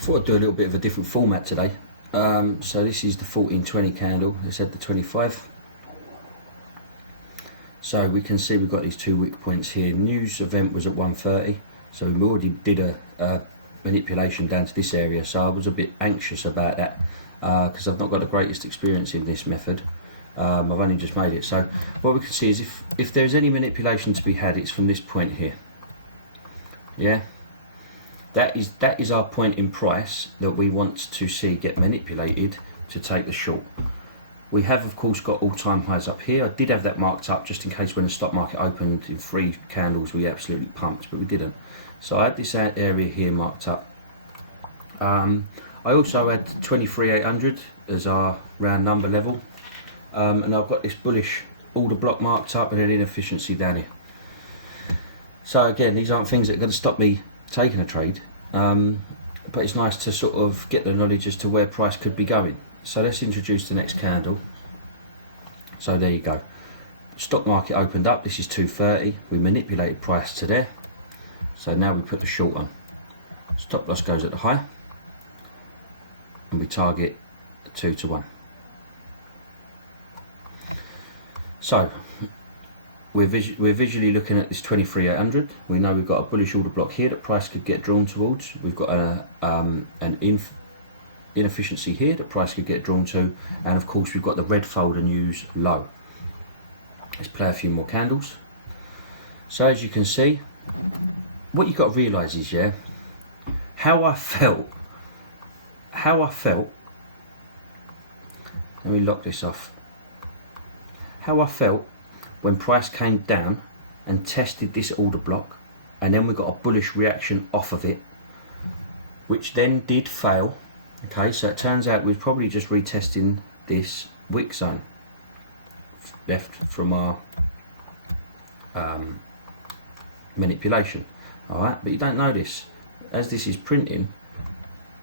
Thought I'd do a little bit of a different format today. So this is the 1420 candle. Let's add the 25. So we can see we've got these 2 wick points here. News event was at 1:30, so we already did a manipulation down to this area. So I was a bit anxious about that because I've not got the greatest experience in this method. I've only just made it. So what we can see is if there's any manipulation to be had, it's from this point here. Yeah. That is our point in price that we want to see get manipulated to take the short. We have of course got all-time highs up here. I did have that marked up just in case when the stock market opened in 3 candles we absolutely pumped, but we didn't. So I had this area here marked up. I also had 23,800 as our round number level, and I've got this bullish order block marked up and an inefficiency down here. So again, these aren't things that are going to stop me taking a trade, but it's nice to sort of get the knowledge as to where price could be going. So let's introduce the next candle. So there you go. Stock market opened up. This is 230. We manipulated price to there. So now we put the short on. Stop loss goes at the high, and we target a 2 to 1. So we're visually looking at this 23,800. We know we've got a bullish order block here that price could get drawn towards. We've got an inefficiency here that price could get drawn to, and of course we've got the red folder news low. Let's play a few more candles. So as you can see, what you've got to realise is, yeah, how I felt, let me lock this off, how I felt when price came down and tested this order block, and then we got a bullish reaction off of it, which then did fail. Okay, so it turns out we're probably just retesting this wick zone left from our manipulation. Alright, but you don't know this. As this is printing,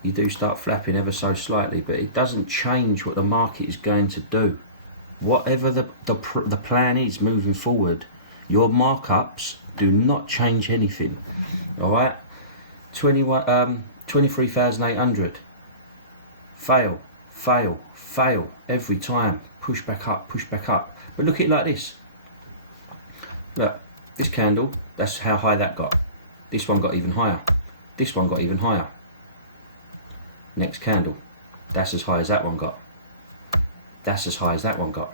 you do start flapping ever so slightly, but it doesn't change what the market is going to do. Whatever the plan is moving forward, your markups do not change anything. Alright, 23,800. Fail, fail, fail every time. Push back up, push back up. But look at it like this. Look, this candle, that's how high that got. This one got even higher. This one got even higher. Next candle, that's as high as that one got. That's as high as that one got.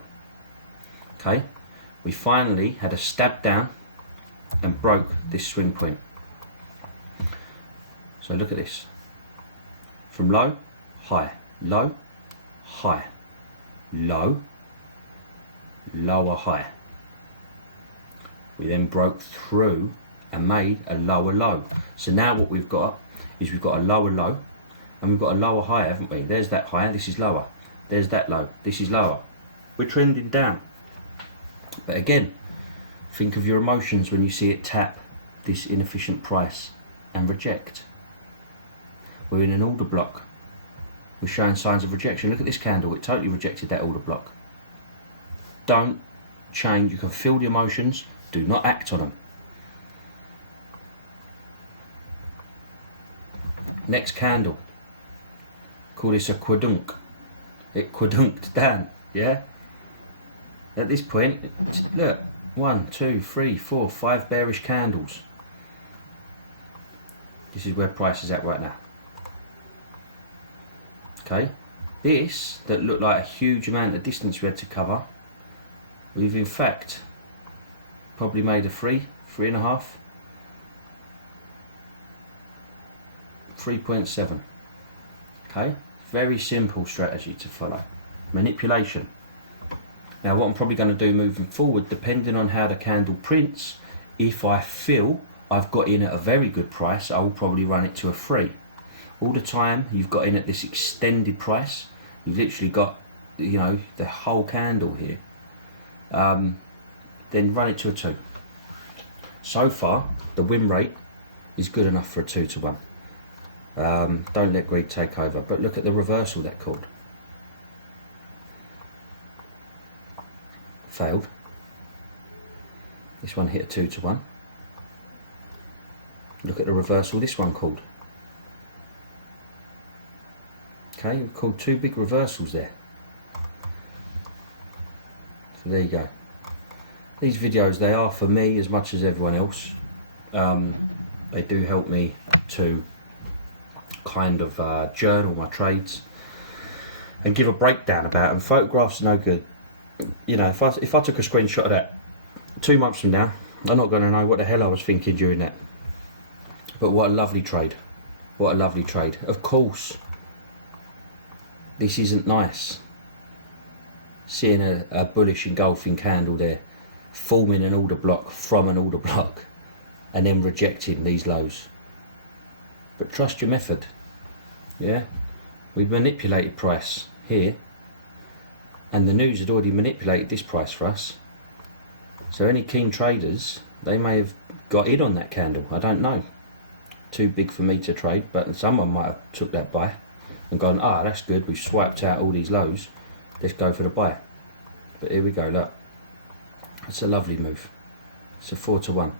Okay, we finally had a stab down and broke this swing point. So look at this. From low, high, low, high, low, lower, high. We then broke through and made a lower low. So now what we've got is we've got a lower low and we've got a lower high, haven't we? There's that high, this is lower. There's that low, this is lower. We're trending down. But again, think of your emotions when you see it tap this inefficient price and reject. We're in an order block. We're showing signs of rejection. Look at this candle, it totally rejected that order block. Don't change, you can feel the emotions, do not act on them. Next candle, call this a quadunk. It quadunked down, yeah? At this point, look, 1, 2, 3, 4, 5 bearish candles. This is where price is at right now. Okay, this that looked like a huge amount of distance we had to cover, we've in fact probably made a 3.5, 3.7. Okay, very simple strategy to follow. Manipulation. Now what I'm probably going to do moving forward, depending on how the candle prints, if I feel I've got in at a very good price, I will probably run it to a 3. All the time you've got in at this extended price, you've literally got, you know, the whole candle here, then run it to a 2. So far the win rate is good enough for a 2 to 1. Don't let greed take over. But look at the reversal that called. Failed. This one hit a 2 to 1. Look at the reversal this one called. Okay, we've called two big reversals there. So there you go. These videos, they are for me as much as everyone else. They do help me to kind of journal my trades and give a breakdown about them. Photographs are no good. You know, if I took a screenshot of that 2 months from now, I'm not going to know what the hell I was thinking during that. But what a lovely trade. What a lovely trade. Of course, this isn't nice. Seeing a bullish engulfing candle there, forming an order block from an order block, and then rejecting these lows. But trust your method. Yeah? We've manipulated price here, and the news had already manipulated this price for us. So any keen traders, they may have got in on that candle. I don't know. Too big for me to trade, but someone might have took that buy and gone, that's good, we've swiped out all these lows, let's go for the buy. But here we go, look. That's a lovely move. It's a 4 to 1.